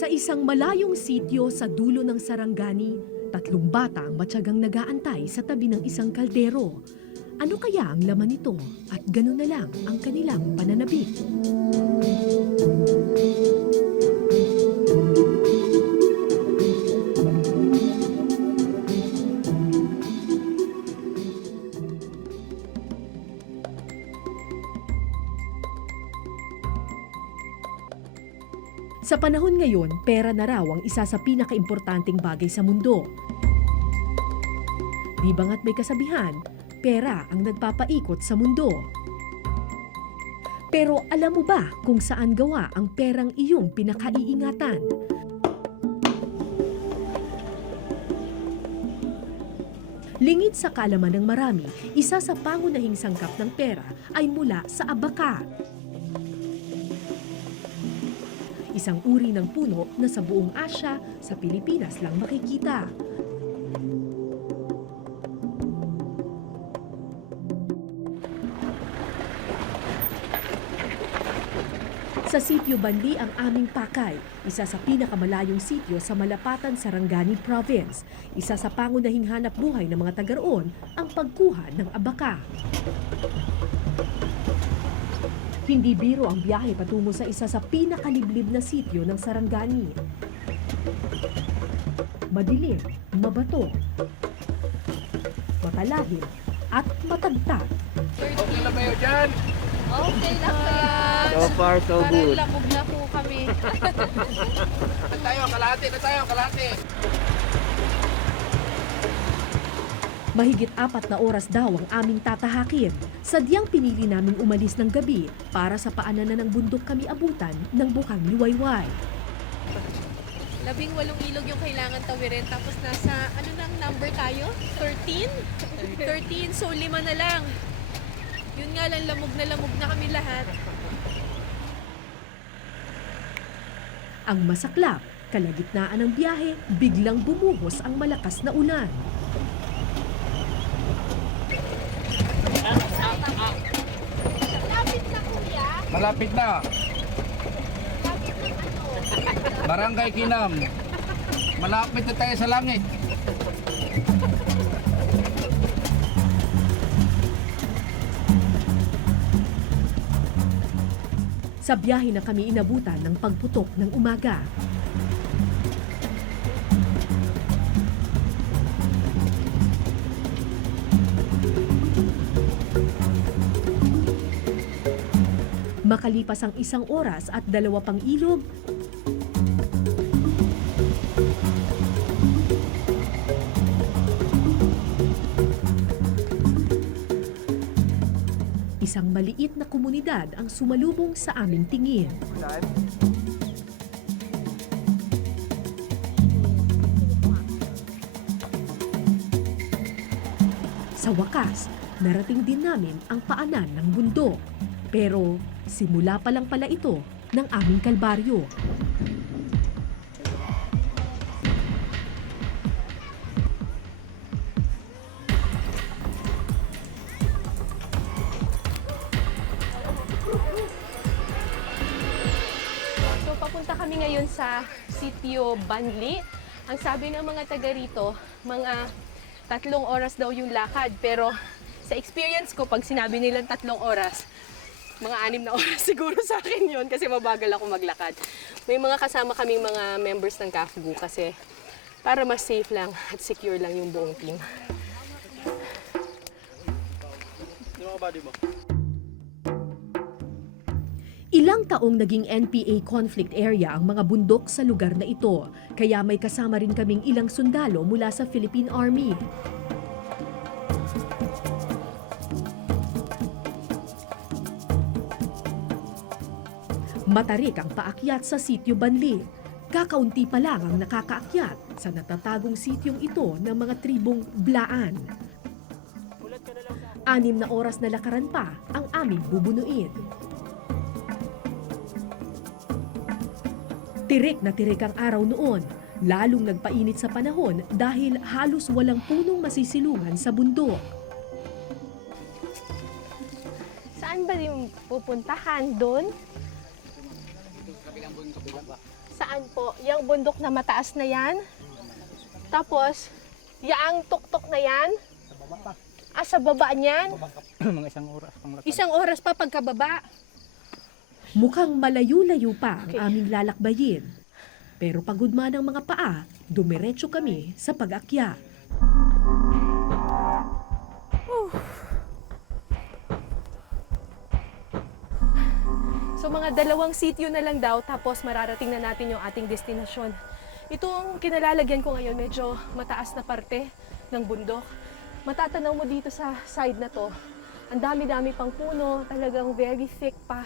Sa isang malayong sityo sa dulo ng Sarangani, 3 bata ang matyagang nag-aantay sa tabi ng isang kaldero. Ano kaya ang laman nito at gano'n na lang ang kanilang pananabik? Sa panahon ngayon, pera na raw ang isa sa pinakaimportanteng bagay sa mundo. Di ba nga't may kasabihan, pera ang nagpapaikot sa mundo. Pero alam mo ba kung saan gawa ang perang iyong pinakaiingatan? Lingid sa kaalaman ng marami, isa sa pangunahing sangkap ng pera ay mula sa abaka. Isang uri ng puno na sa buong Asya, sa Pilipinas lang makikita. Sa Sitio Banli ang aming pakay, isa sa pinakamalayong sitio sa Malapatan, Sarangani Province. Isa sa pangunahing hanap buhay ng mga taga-roon ang pagkuha ng abaka. Hindi biro ang biyahe patungo sa isa sa pinakaliblib na sitio ng Sarangani. Madilim, mabato, matalahim at matagtag. Okay lang kayo dyan? Okay lang kaya. So far, so Parang good. lamog na po kami. Kalahati na tayo, kalahati. Mahigit 4 na oras daw ang aming tatahakin. Sadyang pinili naming umalis ng gabi para sa paanan ng bundok kami abutan ng bukang liwayway. 18 ilog yung kailangan tawirin. Tapos nasa, ano nang number tayo? 13? 13, so 5 na lang. Yun nga lang, lamog na kami lahat. Ang masaklap, kalagitnaan ng biyahe, biglang bumuhos ang malakas na ulan. Lapit na kuya. Malapit na. Lapit na ano. Barangay Kinam. Malapit na tayo sa langit. Sa biyahe na kami inabutan ng pagputok ng umaga. Makalipas ang 1 oras at 2 pang ilog, isang maliit na komunidad ang sumalubong sa aming tingin. Sa wakas, narating din namin ang paanan ng bundok. Pero simula pa lang pala ito ng aming kalbaryo. So papunta kami ngayon sa Sitio Banli. Ang sabi ng mga taga rito, mga 3 oras daw yung lakad. Pero sa experience ko, pag sinabi nilang 3 oras, mga 6 na oras siguro sa akin yun kasi mabagal ako maglakad. May mga kasama kaming mga members ng CAFGU kasi para mas safe lang at secure lang yung buong team. Ilang taong naging NPA conflict area ang mga bundok sa lugar na ito, kaya may kasama rin kaming ilang sundalo mula sa Philippine Army. Matarik ang paakyat sa Sitio Banli. Kakaunti pa lang ang nakakaakyat sa natatagong sityong ito ng mga tribong Blaan. 6 na oras na lakaran pa ang aming bubunuin. Tirik na tirik ang araw noon, lalong nagpainit sa panahon dahil halos walang punong masisilungan sa bundok. Saan ba yung pupuntahan? Doon? saan po? Yang bundok na mataas na yan? Tapos, yang tuktok na yan? Sa baba niyan? Mga isang oras pang lakad. Isang oras pa pagkababa. Mukhang malayo-layo pa ang aming lalakbayin. Pero pagod man ang mga paa, dumiretso kami sa pag-akyat. So mga 2 sitio na lang daw tapos mararating na natin yung ating destinasyon. Itong kinalalagyan ko ngayon medyo mataas na parte ng bundok. Matatanaw mo dito sa side na to. Ang dami-dami pang puno, talagang very thick pa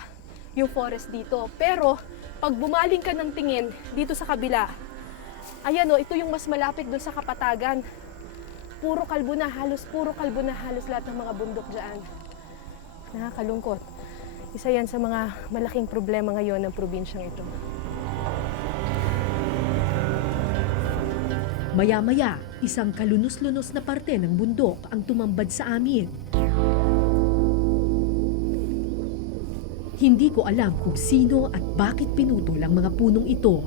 yung forest dito. Pero pag bumaling ka ng tingin dito sa kabila, ayan o, ito yung mas malapit doon sa kapatagan. Puro kalbo na halos lahat ng mga bundok dyan. Nakakalungkot. Isa yan sa mga malaking problema ngayon ng probinsyang ito. Maya-maya, isang kalunos-lunos na parte ng bundok ang tumambad sa amin. Hindi ko alam kung sino at bakit pinutol ang mga punong ito.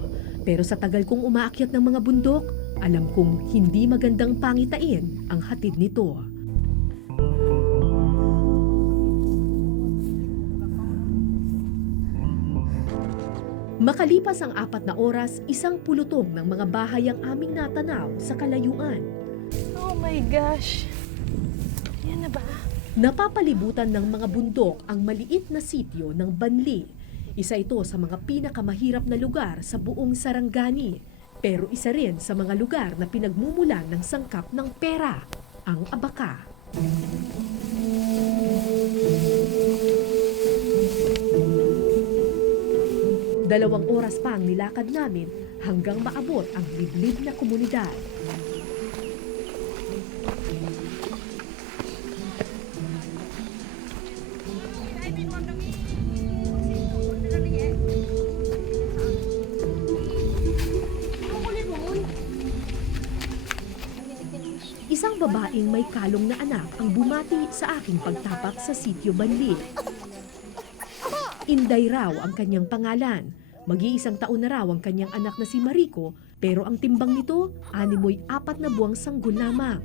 Pero sa tagal kong umaakyat ng mga bundok, alam kong hindi magandang pangitain ang hatid nito. Makalipas ang 4 na oras, isang pulutong ng mga bahay ang aming natanaw sa kalayuan. Oh my gosh! Yan na ba? Napapalibutan ng mga bundok ang maliit na sityo ng Banli. Isa ito sa mga pinakamahirap na lugar sa buong Sarangani. Pero isa rin sa mga lugar na pinagmumulan ng sangkap ng pera, ang Abaca. Dalawang oras pa ang nilakad namin hanggang maabot ang liblib na komunidad. Isang babaeng may kalong na anak ang bumati sa aking pagtapak sa sitio Banli. Inday raw ang kanyang pangalan. Mag-iisang taon na raw ang kanyang anak na si Mariko, pero ang timbang nito, 4 na buwang sanggol lamang.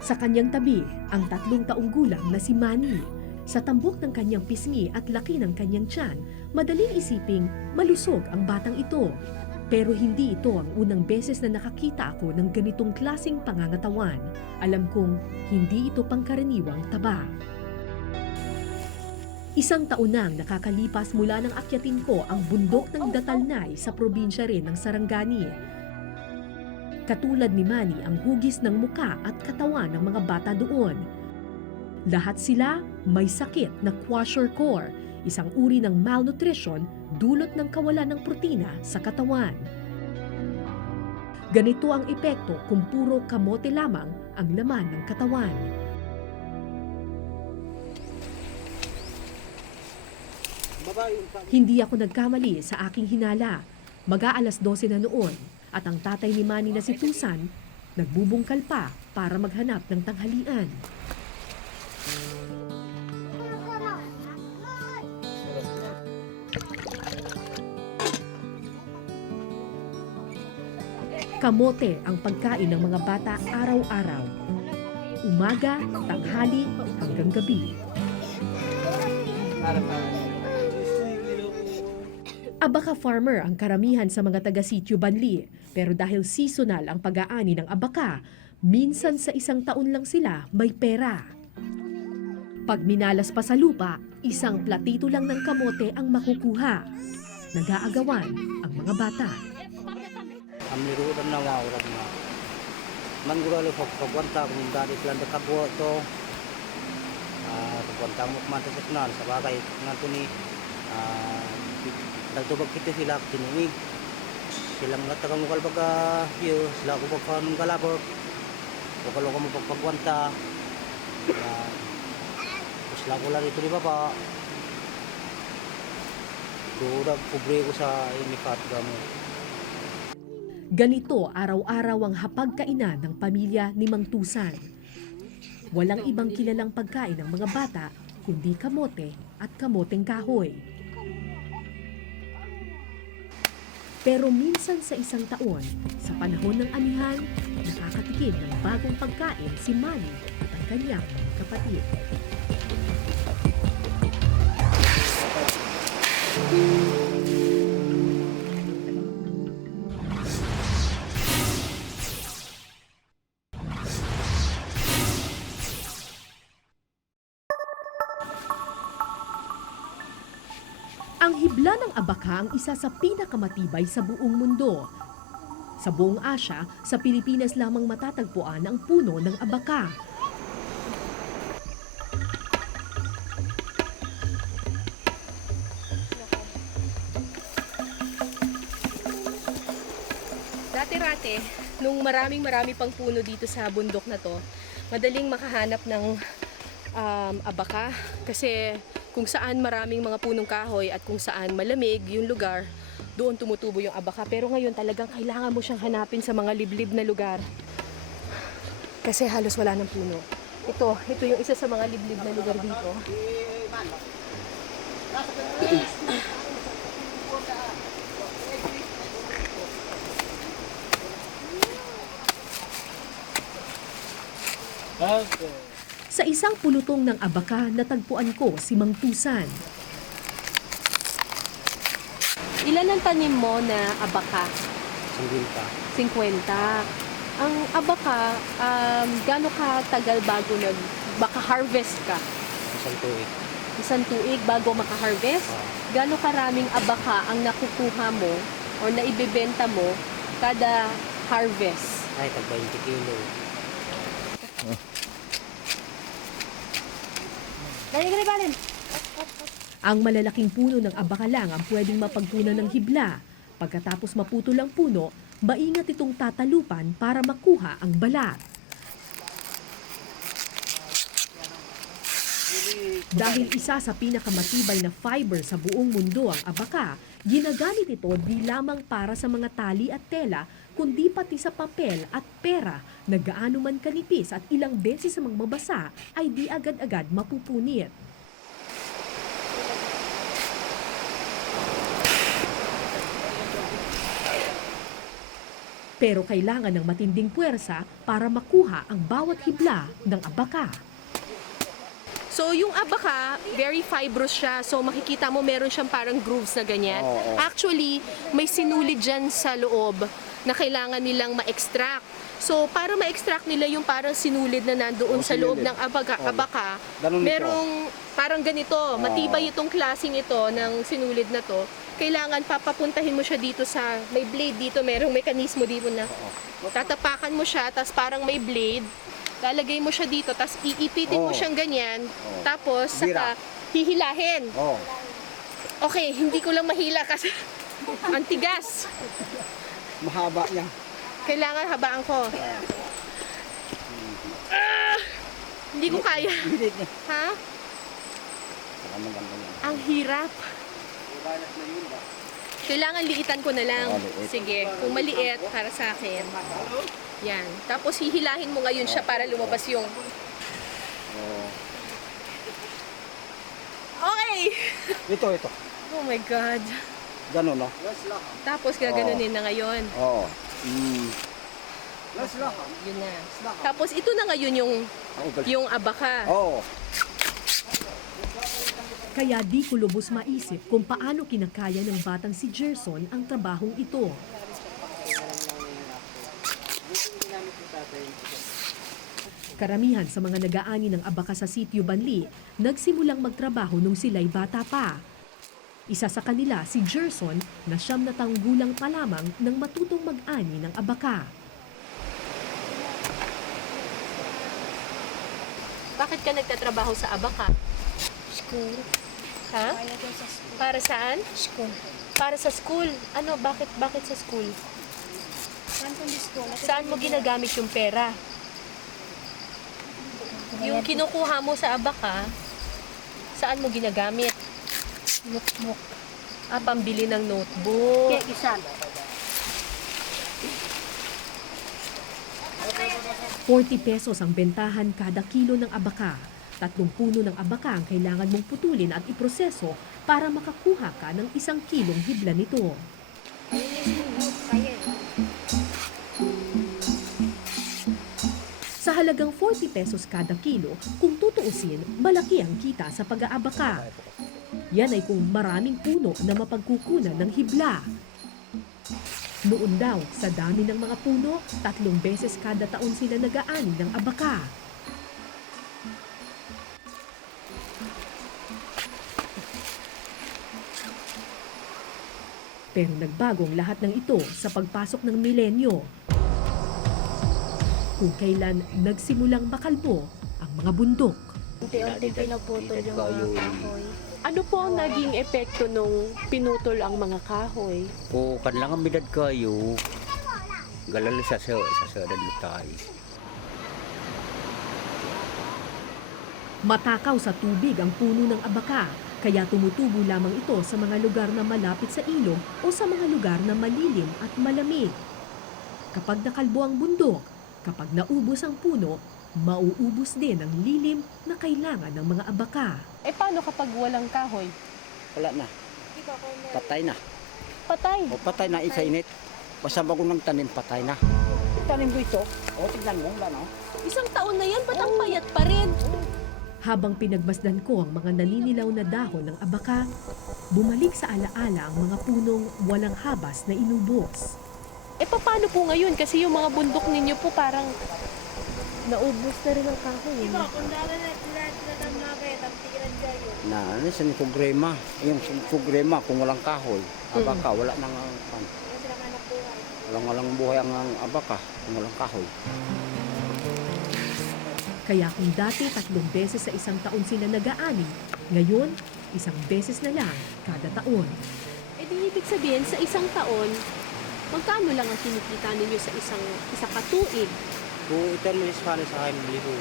Sa kanyang tabi, ang 3 taong gulang na si Manny. Sa tambok ng kanyang pisngi at laki ng kanyang tiyan, madaling isiping malusog ang batang ito. Pero hindi ito ang unang beses na nakakita ako ng ganitong klaseng pangangatawan. Alam kong hindi ito pangkaraniwang taba. Isang taon nang nakakalipas mula nang akyatin ko ang bundok ng Datalnay sa probinsya rin ng Sarangani. Katulad ni Manny ang hugis ng muka at katawan ng mga bata doon. Lahat sila may sakit na kwashiorkor, isang uri ng malnutrition dulot ng kawalan ng protina sa katawan. Ganito ang epekto kung puro kamote lamang ang laman ng katawan. Hindi ako nagkamali sa aking hinala. Mag-aalas 12 na noon at ang tatay ni Manny na si Tusan nagbubungkal pa para maghanap ng tanghalian. Kamote ang pagkain ng mga bata araw-araw. Umaga, tanghali, hanggang gabi. Abaca farmer ang karamihan sa mga taga-sitio Banli, pero dahil seasonal ang pag-aani ng abaca, minsan sa isang taon lang sila may pera. Pag minalas pa sa lupa, isang platito lang ng kamote ang makukuha. Nag-aagawan ang mga bata. Amirudan na wawag na. Mangguralo pagpagwanta kung dati silang dekabwa ito. Pagwanta mo kumanta sa sunan, sa bagay nga ni nagtubag kita sila tinuig. Silang natagang mukal baga hiyo, sila ko pagpanong galabor. Wakalo ko mo pagpagwanta. Sila ko lang ito di baba. Doon pobre ko sa inipat mo. Ganito araw-araw ang hapagkainan ng pamilya ni Mang Tusan. Walang ibang kilalang pagkain ng mga bata kundi kamote at kamoteng kahoy. Pero minsan sa isang taon, sa panahon ng anihan, nakakatikim ng bagong pagkain si Manny at ang kanyang mga kapatid. Ang hibla ng abaka ang isa sa pinakamatibay sa buong mundo. Sa buong Asya, sa Pilipinas lamang matatagpuan ang puno ng abaka. Dati-rati, nung marami pang puno dito sa bundok na to, madaling makahanap ng abaka kasi kung saan maraming mga punong kahoy at kung saan malamig yung lugar, doon tumutubo yung abaka. Pero ngayon talagang kailangan mo siyang hanapin sa mga liblib na lugar kasi halos wala ng puno. Ito yung isa sa mga liblib na lugar dito. Sa isang pulutong ng abaka, natagpuan ko si Mang Tusan. Ilan ang tanim mo na abaka? Sandin pa. 50. Ang abaka, gaano ka tagal bago maka-harvest ka? Isang tuig. Isang tuig bago maka-harvest? Gaano karaming abaka ang nakukuha mo o naibebenta mo kada harvest? Ay, tag 20 kilo. Ang malalaking puno ng abaka lang ang pwedeng mapagtunan ng hibla. Pagkatapos maputol ang puno, maingat itong tatalupan para makuha ang balat. Dahil isa sa pinakamatibay na fiber sa buong mundo ang abaka, ginagamit ito di lamang para sa mga tali at tela, kundi pati sa papel at pera na gaano man kanipis at ilang beses sa mga mabasa ay di agad-agad mapupunit. Pero kailangan ng matinding puwersa para makuha ang bawat hibla ng abaka. So yung abaka, very fibrous siya. So makikita mo meron siyang parang grooves na ganyan. Actually, may sinulid dyan sa loob na kailangan nilang ma-extract. So para ma-extract nila yung parang sinulid na nandoon sa loob ng abaka, merong parang ganito, matibay itong klaseng ito ng sinulid na to. Kailangan papapuntahin mo siya dito sa, may blade dito, merong mekanismo dito na tatapakan mo siya, tapos parang may blade, lalagay mo siya dito, tapos iipitin mo siyang ganyan, tapos saka hihilahin. Okay, hindi ko lang mahila kasi ang tigas. Mahaba niya. Kailangan habaan ko. Hindi ko kaya. Ha? Ang hirap. Kailangan liitan ko na lang. Sige, kung maliit para sa akin. Yan. Tapos hihilahin mo ngayon siya para lumabas yung... Okay! Ito. Oh my God. Ganun, no? Tapos gaganunin na ngayon. Oo. Yun na. Tapos ito na ngayon yung abaka. Oo. Kaya di ko lubos maisip kung paano kinakaya ng batang si Gerson ang trabahong ito. Karamihan sa mga nag-aani ng abaka sa sitio Banli, nagsimulang magtrabaho nung sila'y bata pa. Isa sa kanila si Gerson na 9 na taong gulang pa lamang nang matutong mag-ani ng abaka. Bakit ka nagtatrabaho sa abaka? School. Ha? Para saan? School. Para sa school. Ano? Bakit sa school? School. Saan mo ginagamit yung pera? Yung kinukuha mo sa abaka, saan mo ginagamit? Notebook. Pambili ng notebook. Kaya isan. 40 pesos ang bentahan kada kilo ng abaka. 3 puno ng abaka ang kailangan mong putulin at iproseso para makakuha ka ng 1 kilong hibla nito. Sa halagang 40 pesos kada kilo, kung tutuusin, malaki ang kita sa pag-aabaka. Yan ay kung maraming puno na mapagkukunan ng hibla. Noon daw, sa dami ng mga puno, 3 beses kada taon sila nag-aani ng abaka. Pero nagbago ang lahat ng ito sa pagpasok ng milenyo. Kung kailan nagsimulang makalbo ang mga bundok. Unti-unti pinuputol yung mga kahoy. Ano po ang naging epekto nung pinutol ang mga kahoy? Kung kanlang ang midad kayo, galal sa dan lutay. Matakaw sa tubig ang puno ng abaka, kaya tumutubo lamang ito sa mga lugar na malapit sa ilog o sa mga lugar na malilim at malamig. Kapag nakalbo ang bundok, kapag naubos ang puno, mauubos din ang lilim na kailangan ng mga abaka. Eh paano kapag walang kahoy? Wala na. Patay na. Patay. O patay na isa init. Basta bago ng tanim, patay na. Tanim ko ito. O tignan mo, wala na. Isang taon na yan, ba't ang payat pa rin? Habang pinagmasdan ko ang mga naninilaw na dahon ng abaka, bumalik sa alaala ang mga punong walang habas na inubos. Eh paano po ngayon? Kasi yung mga bundok ninyo po parang naubos na rin ang kahoy. Na ano sa problema. Yung problema kung walang kahoy, abaka wala nang walang buhay ang abaka kung walang kahoy. Kaya kung dati 3 beses sa isang taon sila nag-aani, ngayon 1 beses na lang kada taon. Eh di ibig sabihin, sa isang taon, magkano lang ang kinikita ninyo sa isa katuig? Kung ito mo is para sa akin, libo.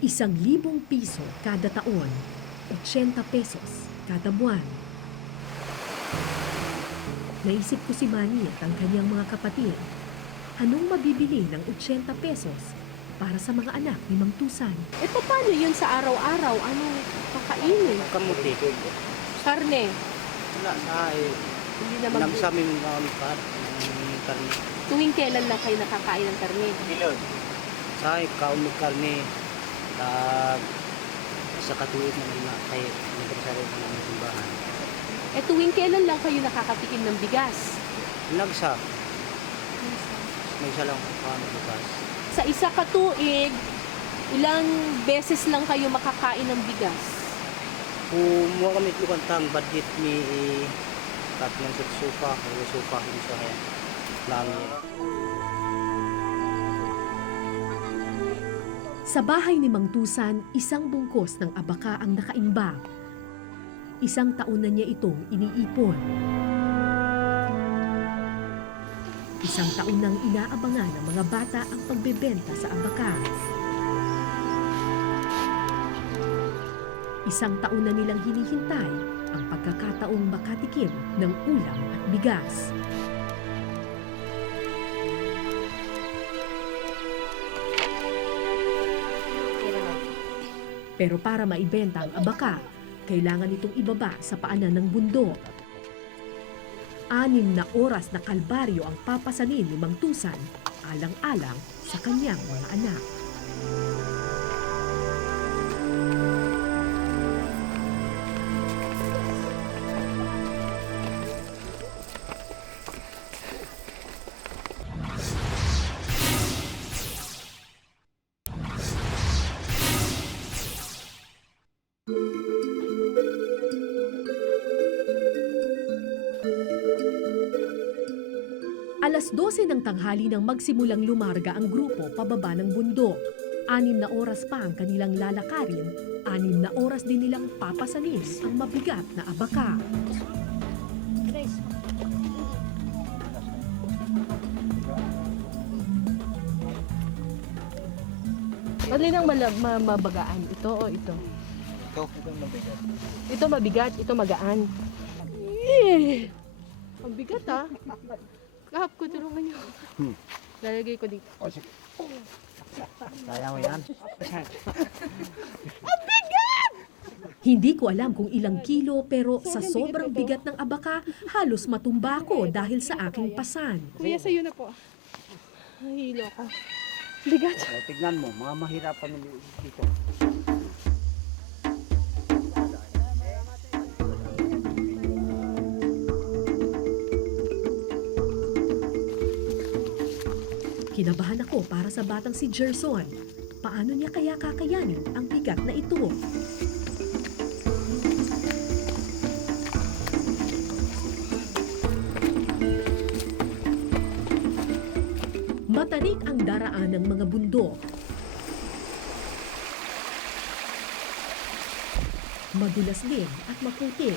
₱1,000 kada taon, 80 pesos kada buwan. Naisip ko si Manny at ang kanyang mga kapatid. Anong mabibili ng 80 pesos para sa mga anak ni Mang Tusan? Eh paano yun sa araw-araw? Anong kakainin? Kamuti. Karne. Wala sa Hindi naman. nagsamin karne. Tuwing kailan lang kayo nakakain ng karne? Bilog. Sa kaumig karne. Sa katuwid na kayo nagkasari sa mga simbahan. Eh tuwing kailan lang kayo nakakatikim ng bigas? Nagsa. May isa lang paano bukas. Sa isa katuig, ilang beses lang kayo makakain ng bigas? Kung mo kami lukantang budget ni tatlong supa yung sa kaya namin. Sa bahay ni Mang Tusan, 1 bungkos ng abaka ang nakaimbak. 1 taon na niya itong iniipon. 1 taon nang inaabangan ng mga bata ang pagbebenta sa abaka. 1 taon na nilang hinihintay ang pagkakataong makatikim ng ulam at bigas. Pero para maibenta ang abaka, kailangan itong ibaba sa paanan ng bundok. 6 na oras na kalbaryo ang papasanin ni Mang Tusan, alang-alang sa kanyang mga anak. Alas 12 ng tanghali nang magsimulang lumarga ang grupo pababa ng bundok. 6 na oras pa ang kanilang lalakarin, 6 na oras din nilang papasanin ang mabigat na abaka. Alin ang mabagaan? Ito o ito? Ito mabigat, ito magaan. Eh, ang bigat ah. Kahap ko, tulungan niyo. Lalagay ko dito. Sayang mo yan. Hindi ko alam kung ilang kilo pero sa sobrang bigat ng abaka, halos matumba ko dahil sa aking pasan. Kuya, sa'yo na po. Nahilo ka. Bigat. O, tignan mo, mga mahirapan mo dito. Kinabahan ako para sa batang si Gerson. Paano niya kaya kakayanin ang bigat na ito? Matarik ang daraan ng mga bundok. Madulas din at maputik.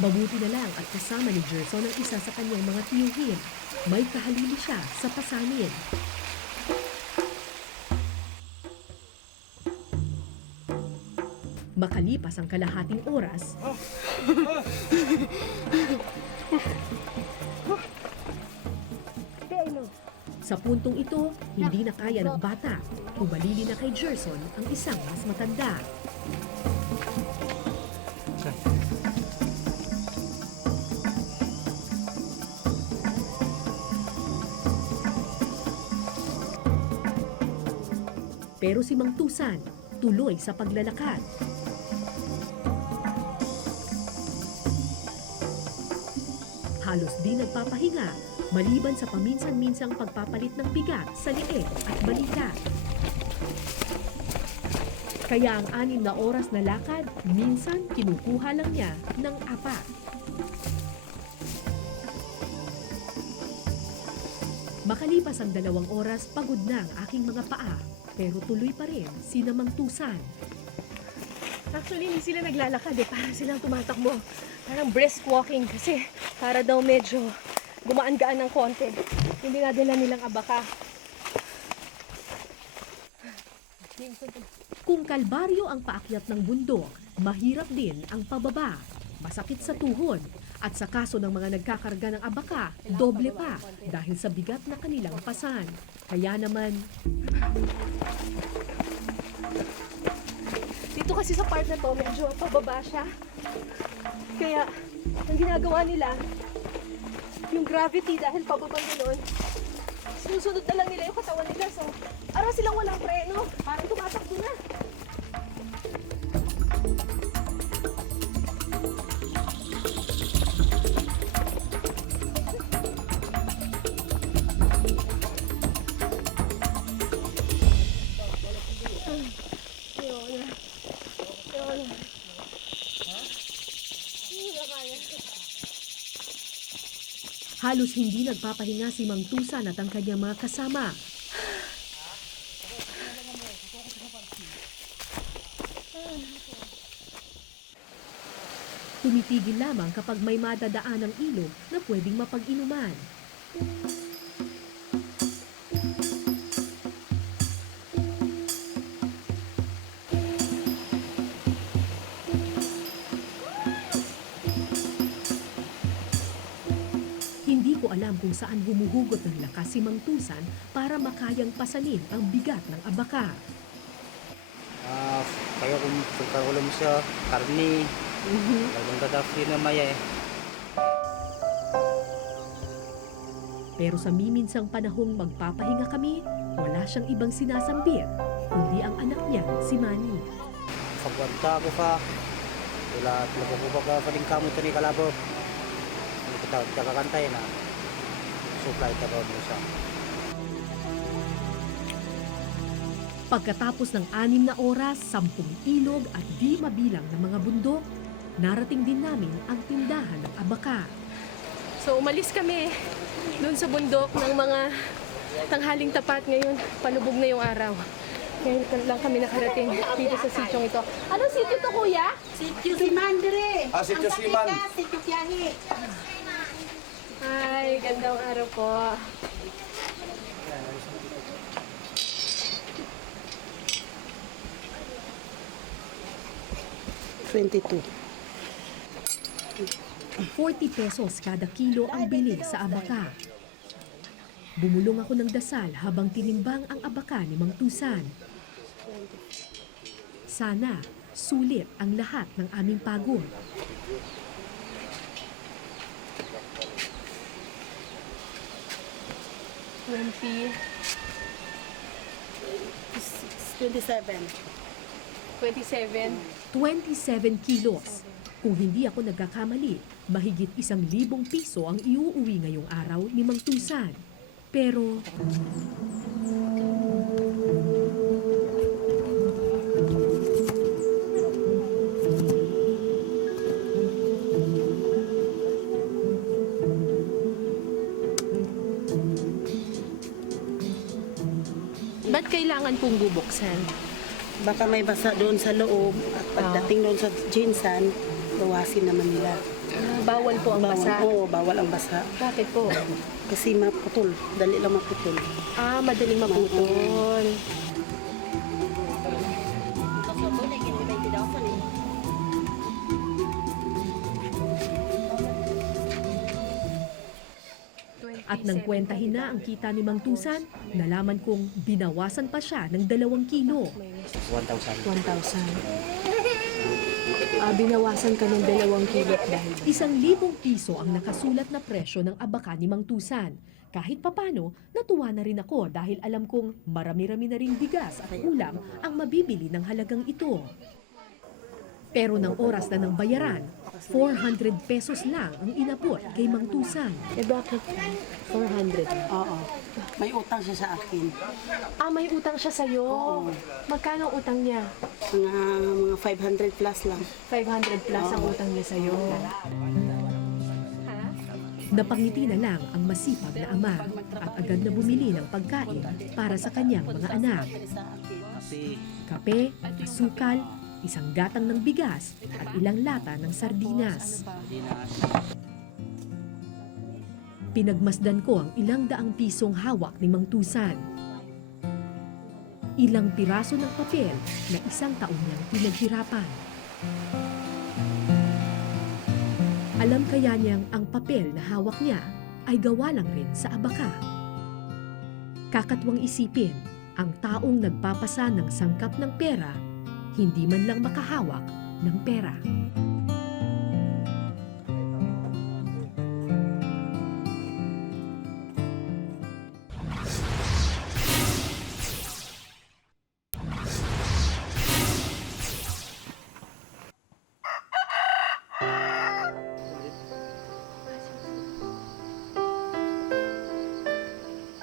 Mabuti na lang at kasama ni Gerson ang isa sa kanyang mga tiyuhin. May kahalili siya sa pasanin. Makalipas ang kalahating oras, sa puntong ito, hindi na kaya ng bata. Ubalili na kay Gerson ang isang mas matanda. Pero si Mang Tusan, tuloy sa paglalakad. Halos di nagpapahinga, maliban sa paminsan-minsang pagpapalit ng bigat sa lieg at balikat. Kaya ang 6 na oras na lakad, minsan kinukuha lang niya ng 4. Makalipas ang 2 oras, pagod na ang aking mga paa. Pero tuloy pa rin si Mang Tusan. Actually, hindi sila naglalakad eh. Parang silang tumatakbo. Parang brisk walking kasi para daw medyo gumaan-gaan ng konti. Yung dinadala nilang abaka. Kung kalbaryo ang paakyat ng bundok, mahirap din ang pababa. Masakit sa tuhod. At sa kaso ng mga nagkakarga ng abaka, doble pa dahil sa bigat na kanilang pasan. Kaya naman, Dito kasi sa part na to, medyo pababa siya. Kaya, ang ginagawa nila, yung gravity dahil pababang gano'n, sinusunod na lang nila yung katawan nila. So, araw silang walang preno. Parang tumatakbo na. halos hindi nagpapahinga si Mang Tusan at ang kanyang mga kasama. Tumitigil lamang kapag may madadaan ng ilog na pwedeng mapag-inuman. Hindi ko alam kung saan humuhugot ng lakas si Mang Tusan para makayang pasanin ang bigat ng abaka. Kaya kung pagkakulam sa karni, talagang dadafin na maya eh. Pero sa miminsang panahong magpapahinga kami, wala siyang ibang sinasambit, kundi ang anak niya, si Manny. Pagwanta ko pa, wala ko pa paling kamo ito ni Kalabor. Hindi ko kakantay na supply ka doon sa. Pagkatapos ng 6 na oras, 10 ilog at di mabilang ng mga bundok, narating din namin ang tindahan ng abaka. So umalis kami doon sa bundok ng mga tanghaling tapat ngayon. Palubog na yung araw. Ngayon lang kami nakarating dito sa sityong ito. Anong sityo to, kuya? Sityo Siman dire. Sityo Siman. Sityo Kiyahi. Ay, gandang araw po. $22. 40 pesos kada kilo ang bili sa abaka. Bumulong ako ng dasal habang tinimbang ang abaka ni Mang Tusan. Sana, sulit ang lahat ng aming pagod. 27. 27. 27 kilos. Kung hindi ako nagkakamali, mahigit 1,000 piso ang iuuwi ngayong araw ni Mang Tusan. Pero Ba't kailangan pong bubuksan? Baka may basa doon sa loob at pagdating doon sa Jinsan, bawasin naman nila. Bawal po ang basa. Oo, bawal ang basa. Bakit po? Kasi maputol. Dali lang maputol. Madaling maputol. at nang kwentahin na ang kita ni Mang Tusan, nalaman kong binawasan pa siya ng 2 kilo. 1,000. 1,000. Binawasan ka ng 2 kilo dahil 1,000 piso ang nakasulat na presyo ng abaka ni Mang Tusan. Kahit papano, natuwa na rin ako dahil alam kong marami-rami na ring bigas at ulam ang mabibili ng halagang ito. Pero ng oras na ng bayaran, 400 pesos lang ang inabot kay Mang Tusan. bakit 400? Oo. May utang siya sa akin. May utang siya sa'yo. Magkano ang utang niya? Mga 500 plus lang. 500 plus ang utang niya sa'yo. Napangiti na lang ang masipag na ama at agad na bumili ng pagkain para sa kanyang mga anak. Kape, asukal, 1 gatang ng bigas at ilang lata ng sardinas. Pinagmasdan ko ang 200 pisong hawak ni Mang Tusan. Ilang piraso ng papel na 1 taon niyang pinaghirapan. Alam kaya niyang ang papel na hawak niya ay gawa lang rin sa abaka. Kakatwang isipin, ang taong nagpapasa ng sangkap ng pera, hindi man lang makahawak ng pera.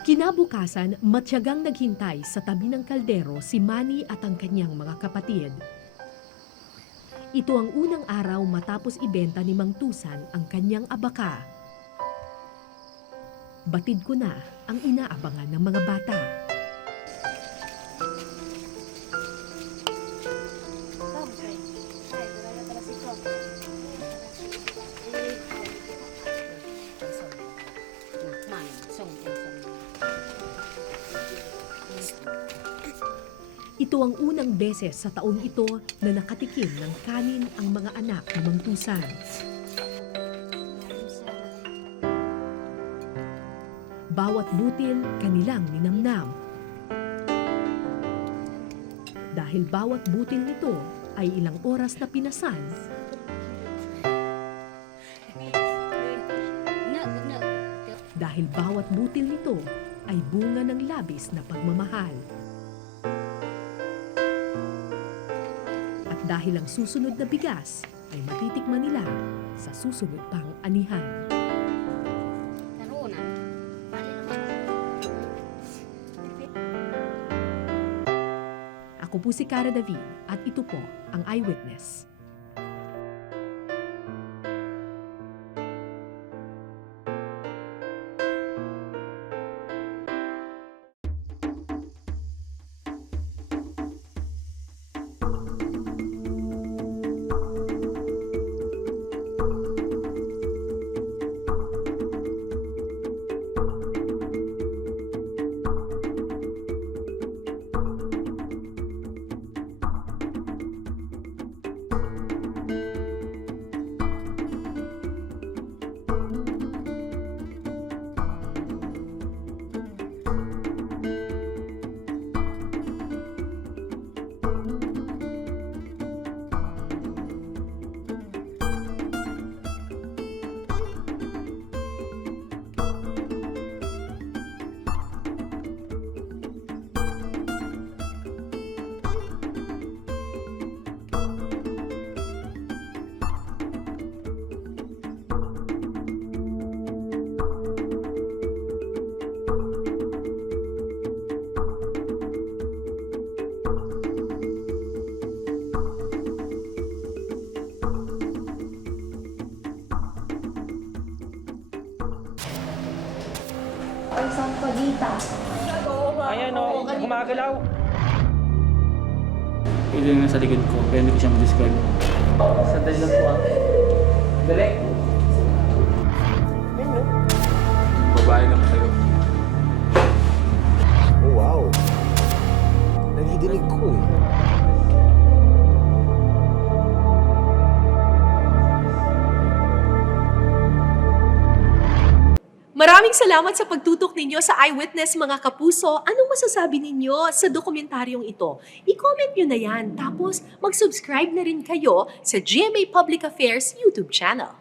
Kinabukasan, matyagang naghintay sa tabi ng kaldero si Manny at ang kanyang mga kapatid. Ito ang unang araw matapos ibenta ni Mang Tusan ang kanyang abaka. Batid ko na ang inaabangan ng mga bata. Ito ang unang beses sa taon ito na nakatikim ng kanin ang mga anak ng Mang Tusan. Bawat butil kanilang ninamnam. Dahil bawat butil nito ay ilang oras na pinasan, dahil bawat butil nito ay bunga ng labis na pagmamahal. At dahil ang susunod na bigas ay matitikman nila sa susunod pang anihan. Ako po si Cara David at ito po ang Eyewitness. Ayan o, gumagalaw. Ito yung nasa likod ko, pero hindi ko siya ma-describe. Sandali lang po ah. Dali! Babae naman tayo. Oh, wow. Nadidinig ko eh. Maraming salamat sa pagtutok ninyo sa Eyewitness mga kapuso. Anong masasabi ninyo sa dokumentaryong ito? I-comment nyo na yan. Tapos mag-subscribe na rin kayo sa GMA Public Affairs YouTube channel.